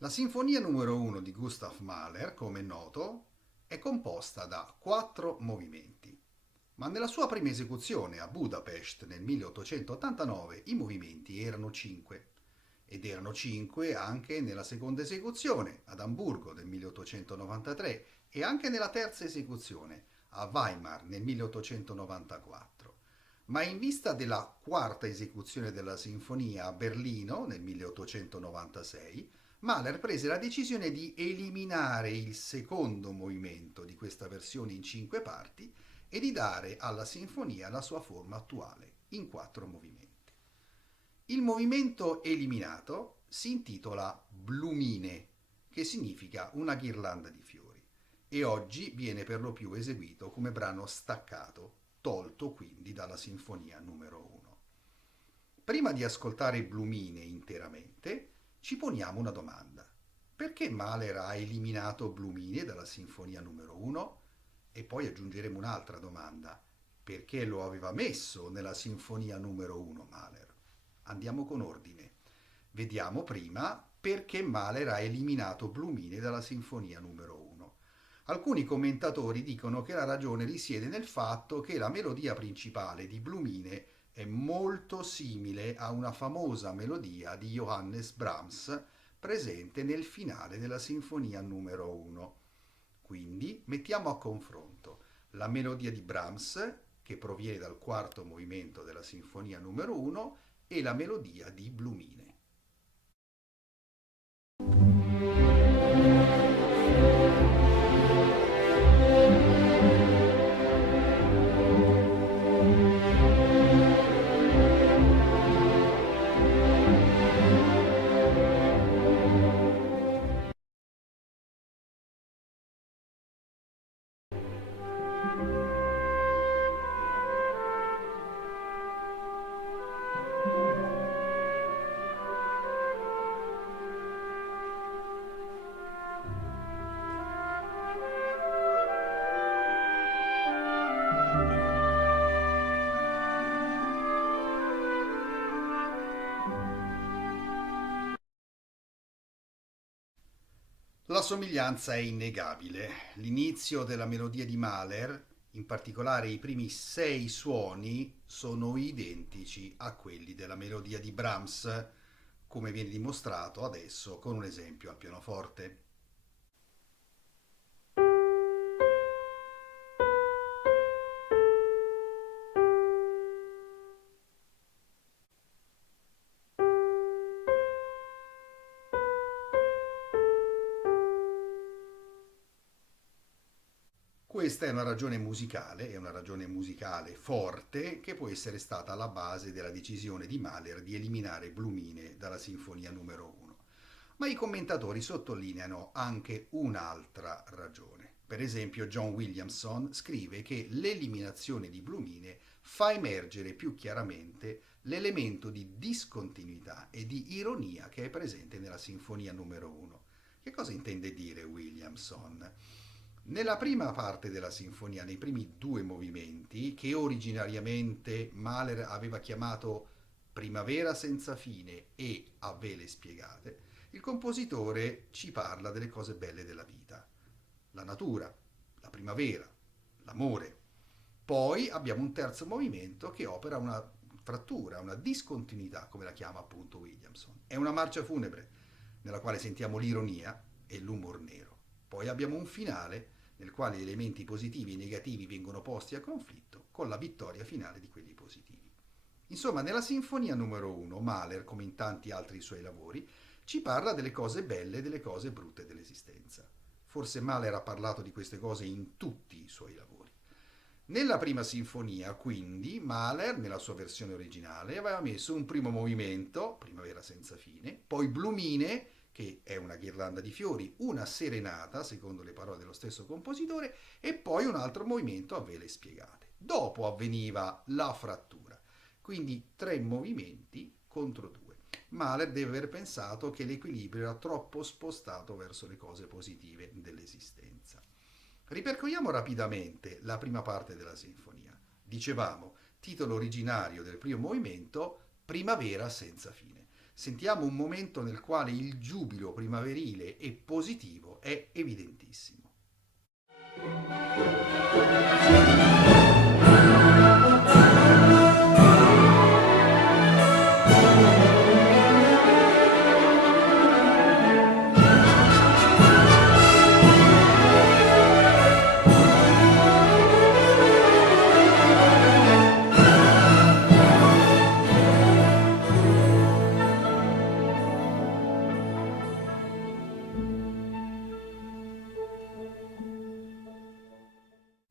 La sinfonia numero 1 di Gustav Mahler, come è noto, è composta da 4 movimenti, ma nella sua prima esecuzione a Budapest nel 1889 i movimenti erano 5 ed erano 5 anche nella seconda esecuzione ad Amburgo nel 1893 e anche nella terza esecuzione a Weimar nel 1894. Ma in vista della quarta esecuzione della sinfonia a Berlino nel 1896, Mahler prese la decisione di eliminare il secondo movimento di questa versione in 5 parti e di dare alla sinfonia la sua forma attuale, in 4 movimenti. Il movimento eliminato si intitola Blumine, che significa una ghirlanda di fiori, e oggi viene per lo più eseguito come brano staccato, tolto quindi dalla sinfonia numero 1. Prima di ascoltare Blumine interamente, ci poniamo una domanda. Perché Mahler ha eliminato Blumine dalla sinfonia numero 1? E poi aggiungeremo un'altra domanda. Perché lo aveva messo nella sinfonia numero 1 Mahler? Andiamo con ordine. Vediamo prima perché Mahler ha eliminato Blumine dalla sinfonia numero 1. Alcuni commentatori dicono che la ragione risiede nel fatto che la melodia principale di Blumine è molto simile a una famosa melodia di Johannes Brahms presente nel finale della sinfonia numero 1. Quindi mettiamo a confronto la melodia di Brahms, che proviene dal quarto movimento della sinfonia numero 1, e la melodia di Blumine. La somiglianza è innegabile. L'inizio della melodia di Mahler, in particolare i primi 6 suoni, sono identici a quelli della melodia di Brahms, come viene dimostrato adesso con un esempio al pianoforte. Questa è una ragione musicale forte che può essere stata alla base della decisione di Mahler di eliminare Blumine dalla sinfonia numero 1. Ma i commentatori sottolineano anche un'altra ragione. Per esempio John Williamson scrive che l'eliminazione di Blumine fa emergere più chiaramente l'elemento di discontinuità e di ironia che è presente nella sinfonia numero 1. Che cosa intende dire Williamson? Nella prima parte della sinfonia, nei primi 2 movimenti, che originariamente Mahler aveva chiamato Primavera senza fine e A vele spiegate, il compositore ci parla delle cose belle della vita, la natura, la primavera, l'amore. Poi abbiamo un terzo movimento che opera una frattura, una discontinuità, come la chiama appunto Williamson. È una marcia funebre nella quale sentiamo l'ironia e l'umor nero. Poi abbiamo un finale nel quale gli elementi positivi e negativi vengono posti a conflitto con la vittoria finale di quelli positivi. Insomma, nella sinfonia numero 1, Mahler, come in tanti altri suoi lavori, ci parla delle cose belle e delle cose brutte dell'esistenza. Forse Mahler ha parlato di queste cose in tutti i suoi lavori. Nella prima sinfonia, quindi, Mahler, nella sua versione originale, aveva messo un primo movimento, Primavera senza fine, poi Blumine, che è una ghirlanda di fiori, una serenata, secondo le parole dello stesso compositore, e poi un altro movimento a vele spiegate. Dopo avveniva la frattura, quindi 3 movimenti contro 2. Mahler deve aver pensato che l'equilibrio era troppo spostato verso le cose positive dell'esistenza. Ripercorriamo rapidamente la prima parte della sinfonia. Dicevamo, titolo originario del primo movimento, Primavera senza fine. Sentiamo un momento nel quale il giubilo primaverile e positivo è evidentissimo.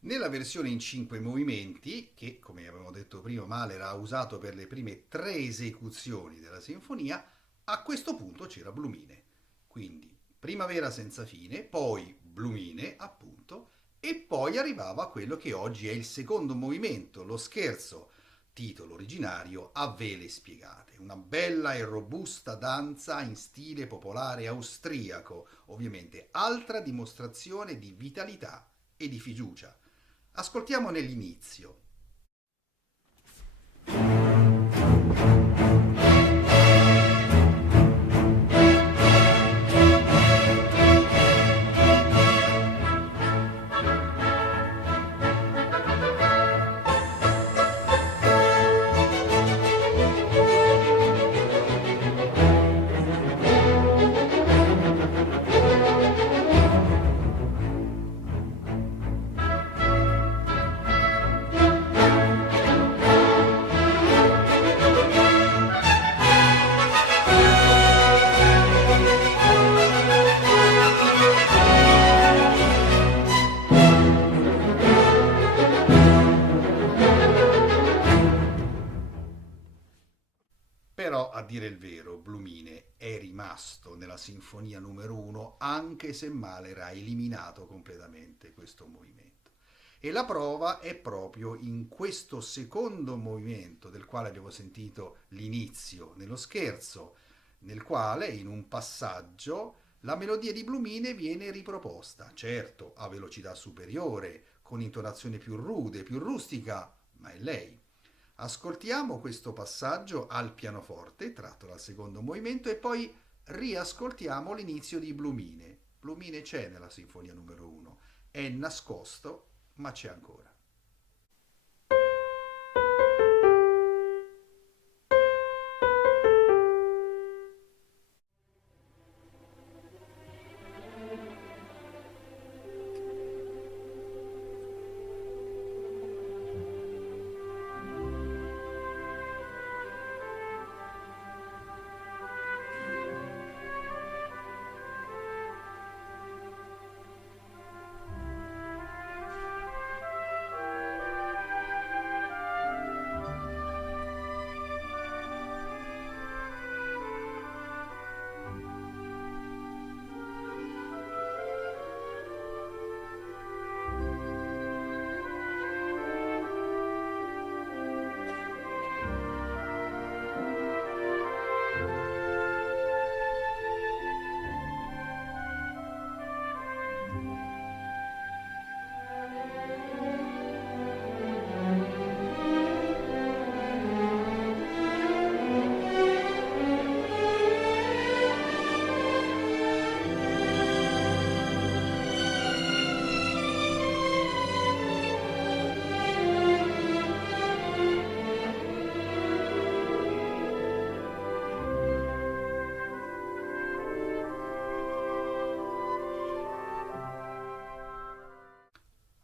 Nella versione in 5 movimenti, che come avevamo detto prima Mahler ha usato per le prime 3 esecuzioni della sinfonia, a questo punto c'era Blumine. Quindi primavera senza fine, poi Blumine, appunto, e poi arrivava quello che oggi è il secondo movimento, lo scherzo, titolo originario A vele spiegate, una bella e robusta danza in stile popolare austriaco, ovviamente altra dimostrazione di vitalità e di fiducia. Ascoltiamone l'inizio. Però, a dire il vero, Blumine è rimasto nella sinfonia numero 1 anche se Mahler ha eliminato completamente questo movimento. E la prova è proprio in questo secondo movimento, del quale abbiamo sentito l'inizio nello scherzo, nel quale in un passaggio la melodia di Blumine viene riproposta, certo a velocità superiore, con intonazione più rude, più rustica, ma è lei. Ascoltiamo questo passaggio al pianoforte, tratto dal secondo movimento, e poi riascoltiamo l'inizio di Blumine. Blumine c'è nella sinfonia numero 1, è nascosto, ma c'è ancora.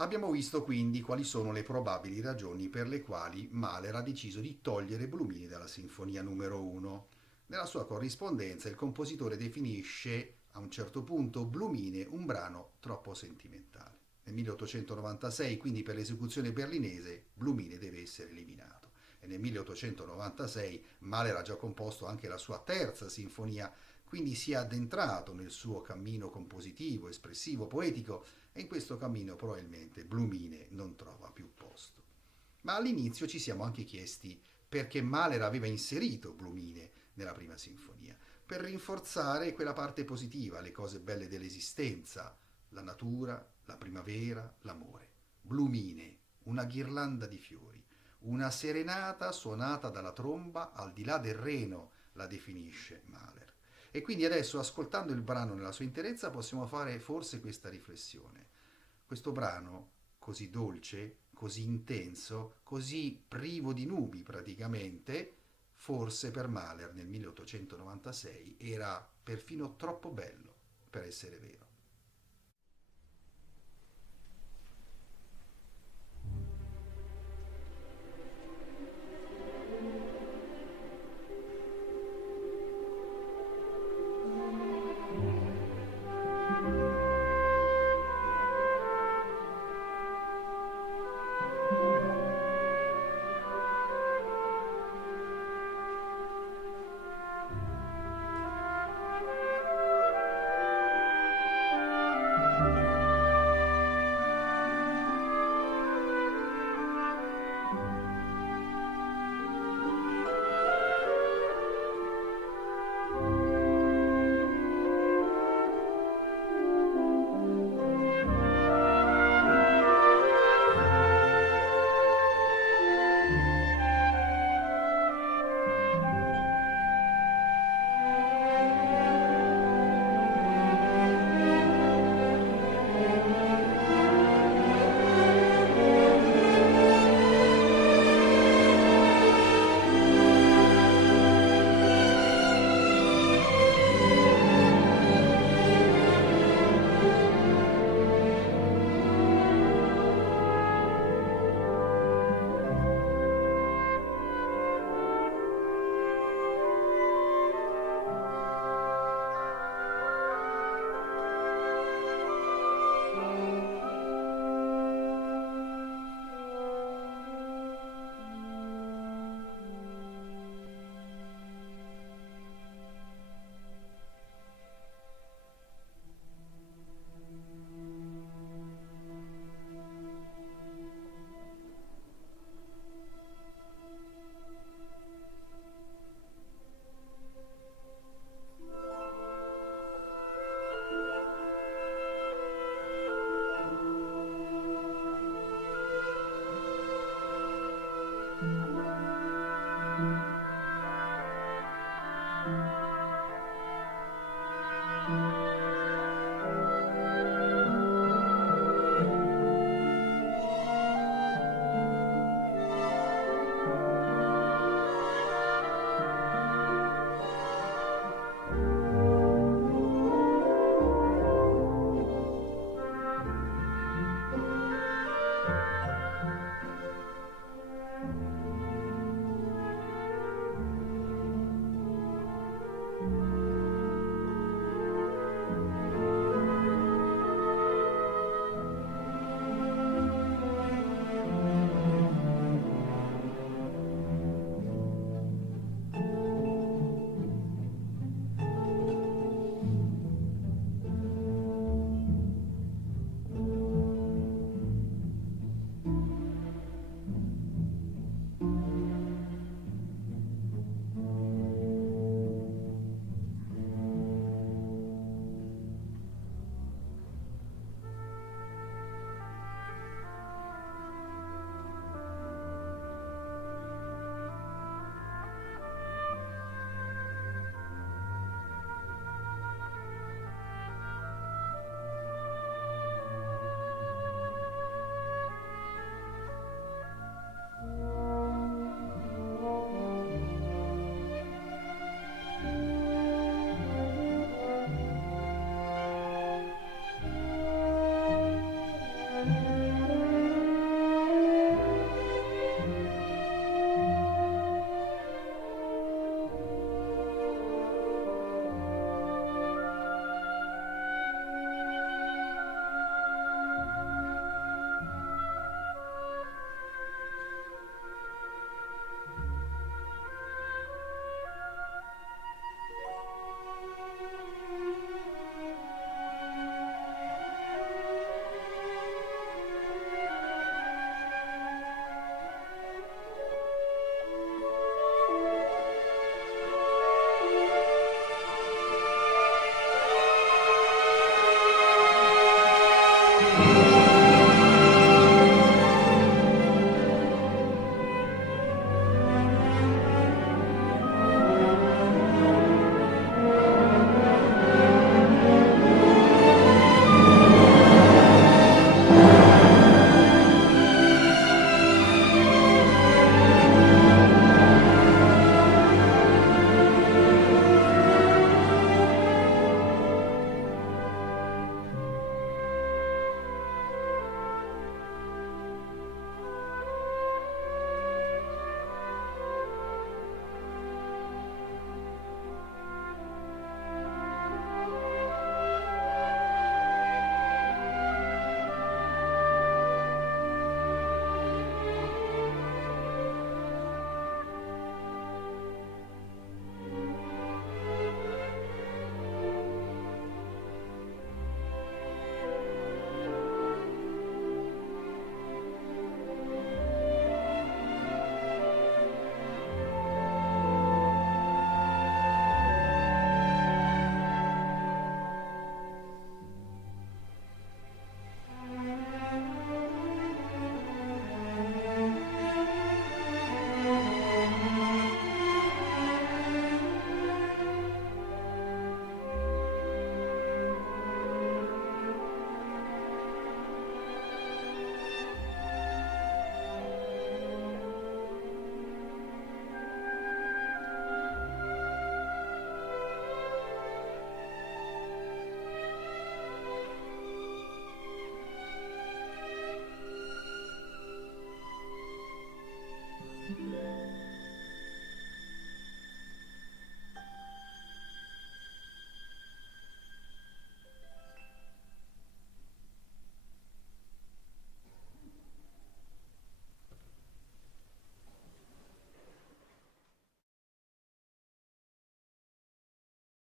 Abbiamo visto quindi quali sono le probabili ragioni per le quali Mahler ha deciso di togliere Blumini dalla sinfonia numero 1. Nella sua corrispondenza il compositore definisce a un certo punto Blumine un brano troppo sentimentale. Nel 1896, quindi per l'esecuzione berlinese, Blumine deve essere eliminato. E nel 1896 Mahler ha già composto anche la sua terza sinfonia, quindi si è addentrato nel suo cammino compositivo, espressivo, poetico, e in questo cammino probabilmente Blumine non trova più posto. Ma all'inizio ci siamo anche chiesti perché Mahler aveva inserito Blumine nella prima sinfonia, per rinforzare quella parte positiva, le cose belle dell'esistenza, la natura, la primavera, l'amore. Blumine, una ghirlanda di fiori, una serenata suonata dalla tromba al di là del Reno, la definisce Mahler. E quindi adesso, ascoltando il brano nella sua interezza, possiamo fare forse questa riflessione. Questo brano, così dolce, così intenso, così privo di nubi praticamente, forse per Mahler nel 1896 era perfino troppo bello per essere vero.